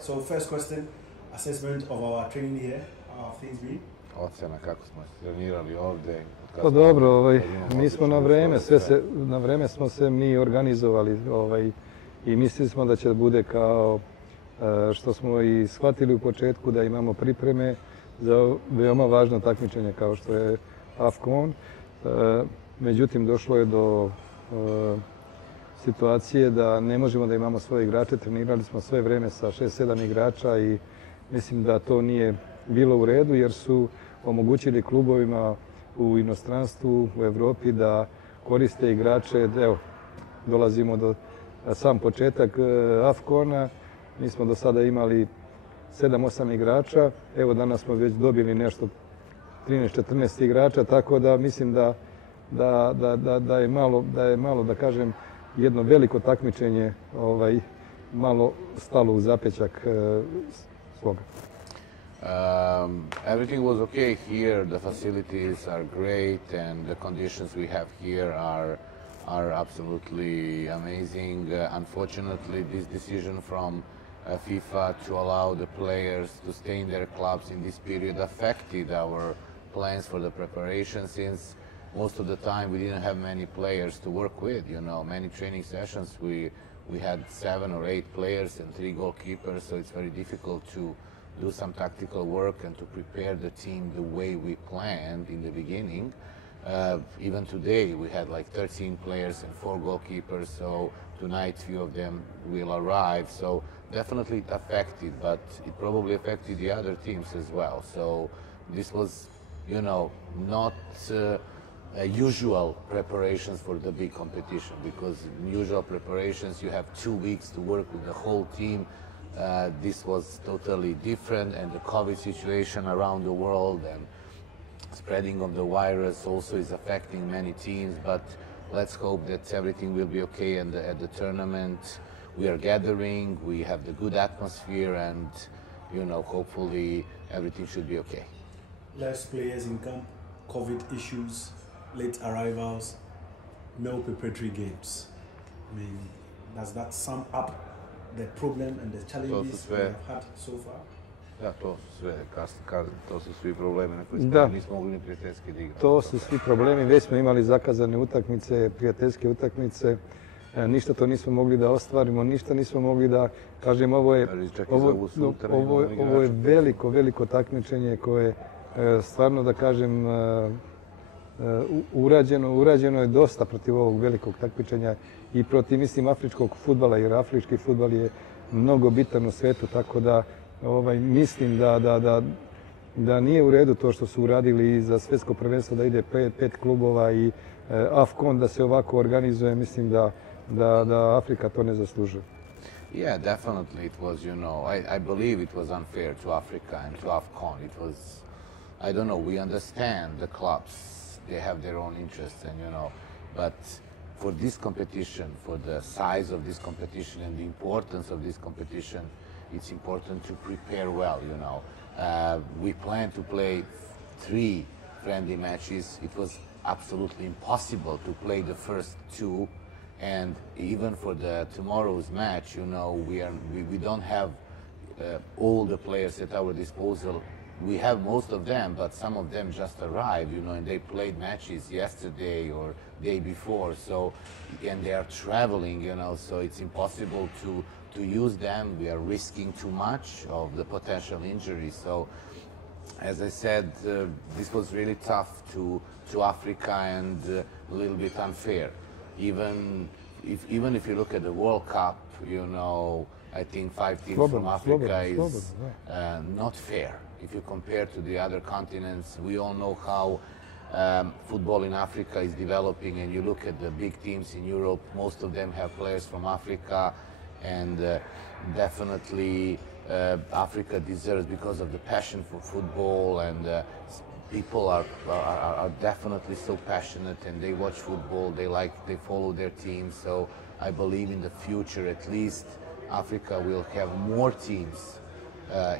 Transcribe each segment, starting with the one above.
So first question, assessment of our training here. How have things been? Ocjena kako smo trenirali ovdje. Pa dobro, mi smo na vreme smo se mi organizovali i mislili smo da će bude kao što smo i shvatili u početku da imamo pripreme za veoma važno takmičenje kao što je Afcon. Međutim, došlo je do situacije da ne možemo da imamo svoje igrače. Trenirali smo sve vreme sa 6-7 igrača i mislim da to nije bilo u redu jer su omogućili klubovima u inostranstvu, u Evropi da koriste igrače. Evo, dolazimo do sam početak Afcona. Mi smo do sada imali 7-8 igrača. Evo, danas smo već dobili nešto 13-14 igrača, tako da mislim da je malo, da kažem, jedno veliko takmičenje malo stalo u zapećak svoga. Everything was okay here. The facilities are great, and the conditions we have here are absolutely amazing. Unfortunately, this decision from FIFA to allow the players to stay in their clubs in this period affected our plans for the preparation, since most of the time we didn't have many players to work with. You know, many training sessions we had 7 or 8 players and 3 goalkeepers, so it's very difficult to do some tactical work and to prepare the team the way we planned in the beginning. Even today we had like 13 players and 4 goalkeepers, so tonight few of them will arrive. So definitely it affected, but it probably affected the other teams as well. So this was, you know, not usual preparations for the big competition, because in usual preparations you have 2 weeks to work with the whole team. This was totally different, and the COVID situation around the world and spreading of the virus also is affecting many teams, but let's hope that everything will be okay and at the tournament we are gathering, we have the good atmosphere, and you know, hopefully everything should be okay. Less players in camp, COVID issues, late arrivals, no preparatory games. I mean, does that sum up the problem and the challenges we have had so far? Da, to su sve, to su svi problemi na koji smo nismo mogli ni prijateljski igrati. To su svi problemi, već smo imali zakazane utakmice, prijateljske utakmice, ništa to nismo mogli da ostvarimo, ništa nismo mogli da, kažem, ovo je veliko takmičenje koje stvarno, da kažem, urađeno je dosta protiv ovog velikog takmičenja i protiv, mislim, afričkog fudbala, jer afrički fudbal je mnogo bitan u svetu, tako da mislim da nije u redu to što su uradili i za svjetsko prvenstvo da ide 5 klubova i Afcon da se ovako organizuje. Mislim da Afrika to ne zaslužuje. Yeah, definitely it was, you know, I believe it was unfair to Africa and to Afcon. It was, I don't know, we understand the clubs, they have their own interests, and you know, but for this competition, for the size of this competition and the importance of this competition, it's important to prepare well, you know. We planned to play 3 friendly matches. It was absolutely impossible to play the first 2, and even for the tomorrow's match, you know, we don't have all the players at our disposal. We have most of them, but some of them just arrived, you know, and they played matches yesterday or day before, so, and they are traveling, you know, so it's impossible to use them. We are risking too much of the potential injuries. So, as I said, this was really tough to Africa and a little bit unfair. Even if you look at the World Cup, you know, I think 5 teams from Africa is not fair. If you compare to the other continents, we all know how football in Africa is developing, and you look at the big teams in Europe, most of them have players from Africa, and definitely Africa deserves, because of the passion for football, and people are definitely so passionate, and they watch football, they follow their team. So I believe in the future, at least Africa will have more teams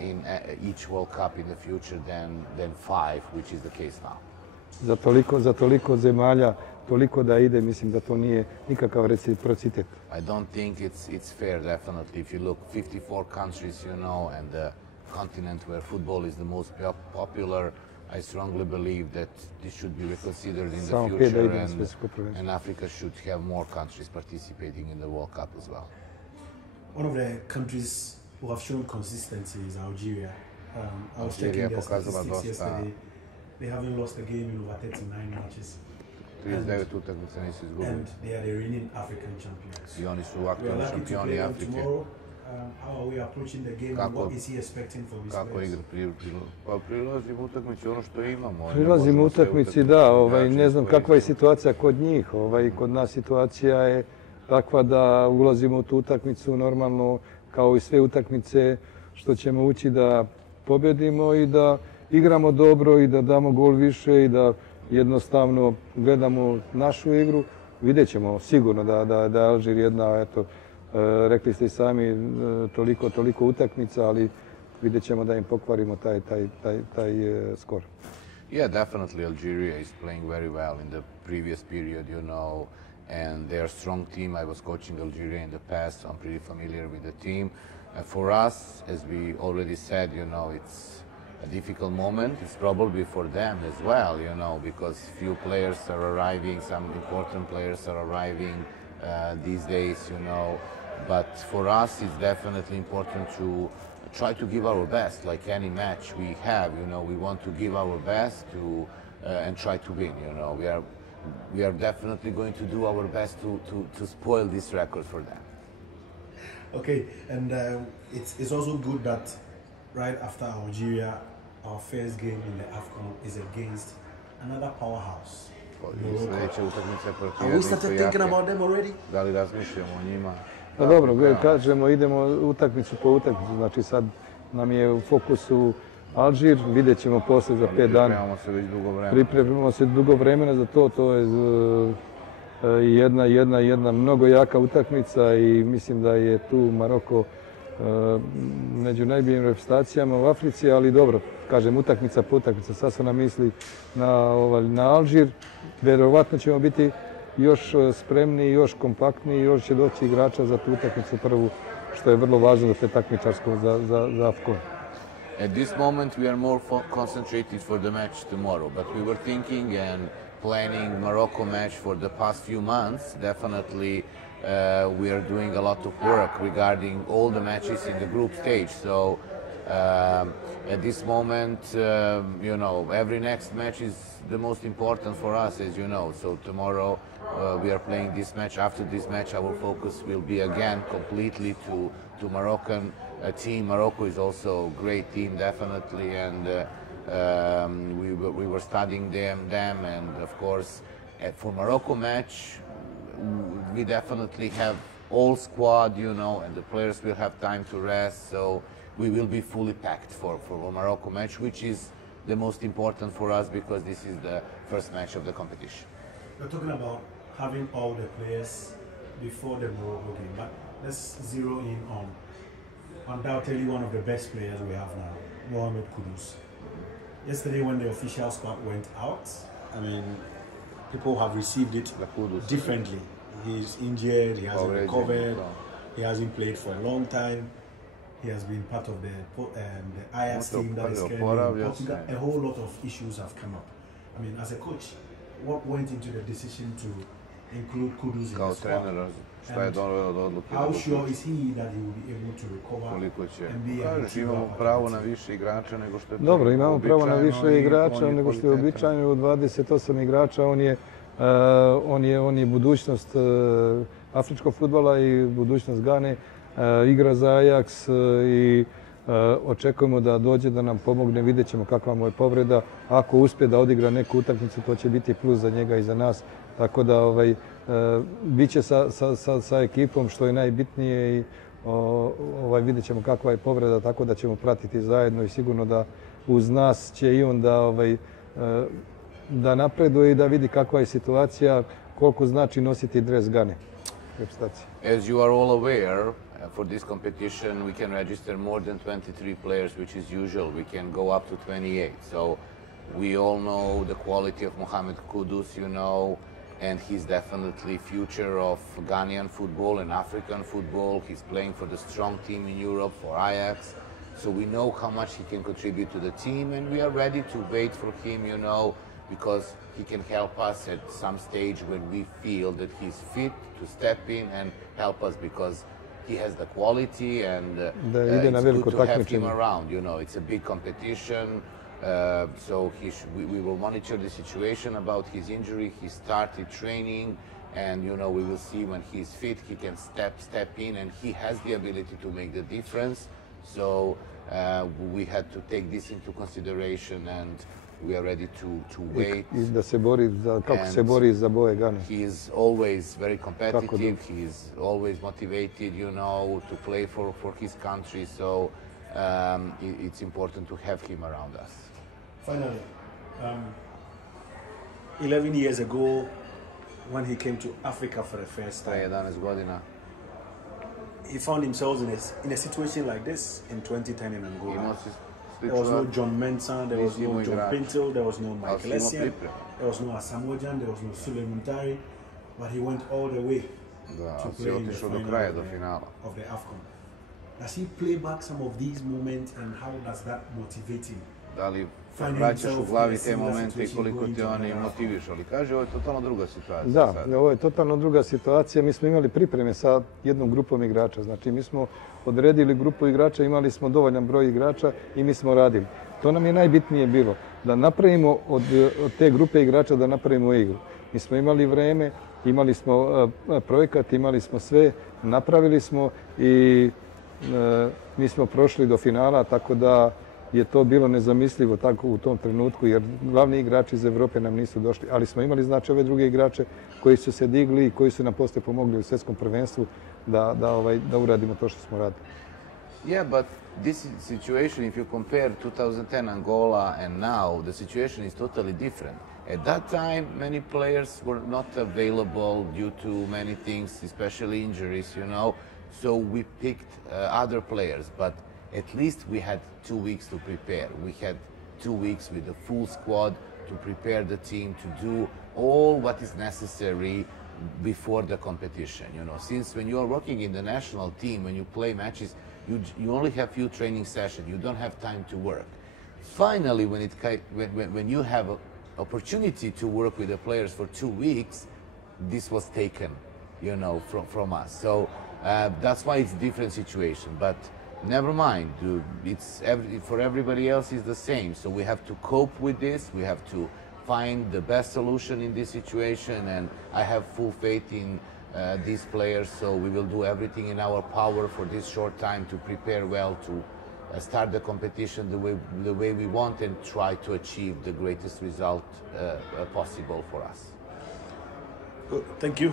in each World Cup in the future than 5, which is the case now. Za toliko zemalja toliko da ide, mislim da to nije nikakav reciprocitet. I don't think it's fair, definitely. If you look 54 countries, you know, and the continent where football is the most popular, I strongly believe that this should be reconsidered in the future, and Africa should have more countries participating in the World Cup as well. One of the countries who have shown consistency is Algeria. I was checking their statistics yesterday. They haven't lost a game in over 39 matches. 39 utakmica nisu izgubili. And they are the reigning African champions. I oni su aktualni šampioni Afrike. How are we approaching the game and what is he expecting from his Kako players? igra? Pa prilazimo utakmici ono što imamo. Prilazimo utakmici, da. Ne znam kakva je situacija kod njih. Kod nas situacija je takva da ulazimo u tu utakmicu normalno kao i sve utakmice što ćemo ući da pobjedimo i da igramo dobro i da damo gol više i da jednostavno gledamo našu igru. Vidjet ćemo sigurno da je Alžir jedna, eto, rekli ste i sami, toliko utakmica, ali vidjet ćemo da im pokvarimo taj skor. Yeah, definitely Algeria is playing very well in the previous period, you know, and they're a strong team. I was coaching Algeria in the past, so I'm pretty familiar with the team. And for us, as we already said, you know, it's a difficult moment. It's probably for them as well, you know, because few players are arriving, some important players are arriving these days, you know. But for us, it's definitely important to try to give our best, like any match we have, you know. We want to give our best to and try to win, you know. We are definitely going to do our best to spoil this record for them. Okay, and it's also good that right after Algeria, our first game in the Afcon is against another powerhouse. Have we started thinking about them already? Da li razmišljamo o njima? Pa dobro, kažemo idemo utakmicu po utakmicu, znači sad nam je u fokusu Alžir, vidjet ćemo poslije za 5 dana. Pripremamo se već dugo vremena. Pripremamo se dugo vremena za to, to je jedna mnogo jaka utakmica i mislim da je tu Maroko među najboljim reprezentacijama u Africi, ali dobro, kažem, utakmica po utakmica, sad se nam misli na Alžir, vjerovatno ćemo biti još spremniji, još kompaktniji, još će doći igrača za tu utakmicu prvu, što je vrlo važno za te takmičarsko, za Afcon. At this moment we are more concentrated for the match tomorrow, but we were thinking and planning Morocco match for the past few months. Definitely we are doing a lot of work regarding all the matches in the group stage. So at this moment, you know, every next match is the most important for us, as you know. So tomorrow we are playing this match. After this match, our focus will be again completely to Moroccan team. Morocco is also a great team, definitely, and we were studying them, and of course, for Morocco match, we definitely have all squad, you know, and the players will have time to rest, so we will be fully packed for Morocco match, which is the most important for us because this is the first match of the competition. You're talking about having all the players before the Morocco game, but let's zero in on undoubtedly one of the best players we have now, Kudus. Yesterday when the official squad went out, I mean, people have received it differently. He's injured, he hasn't recovered, he hasn't played for a long time. He has been part of the Ajax team that is currently in Portugal. A whole lot of issues have come up. I mean, as a coach, what went into the decision to include Kudus in the squad? How sure is he that he will be able to recover and be able to imamo pravo na više igrača nego što je dobro, imamo pravo na više igrača nego što je uobičajeno. U 28 igrača on je budućnost afričkog fudbala i budućnost Gane. Igra za Ajax i očekujemo da dođe da nam pomogne, vidjet ćemo kakva mu je povreda. Ako uspije da odigra neku utakmicu, to će biti plus za njega i za nas. Tako da bit će sa ekipom, što je najbitnije, i vidjet ćemo kakva je povreda, tako da ćemo pratiti zajedno i sigurno da uz nas će i on da napreduje i da vidi kakva je situacija, koliko znači nositi dres Gane. As you are all aware, for this competition we can register more than 23 players, which is usual. We can go up to 28. So we all know the quality of Mohamed Kudus, you know, and he's definitely future of Ghanaian football and African football. He's playing for the strong team in Europe, for Ajax. So we know how much he can contribute to the team, and we are ready to wait for him, you know, because he can help us at some stage when we feel that he's fit to step in and help us, because he has the quality, and it's good to have him around. You know, it's a big competition, so we will monitor the situation about his injury. He started training, and you know, we will see when he's fit, he can step in, and he has the ability to make the difference. So we had to take this into consideration, and we are ready to wait. Da se bori kako se bori za boje Gane. He is always very competitive. He is always motivated, you know, to play for his country. So it's important to have him around us. Finally, 11 years ago, when he came to Africa for the first time, 11 godina. He found himself in a situation like this in 2010 in Angola. There was no John Mensah, there was no John Pinto, there was no Mike Lessian, there was no Asamoah, there was no Sule Muntari, but he went all the way to play in the final of the Afcon. Does he play back some of these moments, and how does that motivate him? Da li vraćaš u glavi te momente i koliko te oni motivišu? Ali kaže, ovo je totalno druga situacija. Da, ovo je totalno druga situacija. Mi smo imali pripreme sa jednom grupom igrača. Znači, mi smo odredili grupu igrača, imali smo dovoljan broj igrača i mi smo radili. To nam je najbitnije bilo, da napravimo od te grupe igrača da napravimo igru. Mi smo imali vreme, imali smo projekat, imali smo sve, napravili smo i mi smo prošli do finala, tako da je to bilo nezamislivo tako u tom trenutku, jer glavni igrači iz Evrope nam nisu došli, ali smo imali znači ove druge igrače koji su se digli i koji su nam poslije pomogli u svjetskom prvenstvu da uradimo to što smo radili. Yeah, but this situation, if you compare 2010 Angola and now, the situation is totally different. At that time, many players were not available due to many things, especially injuries, you know. So we picked other players, but at least we had 2 weeks to prepare. We had 2 weeks with the full squad to prepare the team to do all what is necessary before the competition. You know, since when you are working in the national team, when you play matches, you only have few training sessions. You don't have time to work. Finally, when you have an opportunity to work with the players for 2 weeks, this was taken, you know, from us. So that's why it's a different situation. But never mind, for everybody else is the same. So we have to cope with this. We have to find the best solution in this situation, and I have full faith in these players. So we will do everything in our power for this short time to prepare well to start the competition the way we want and try to achieve the greatest result possible for us. Thank you.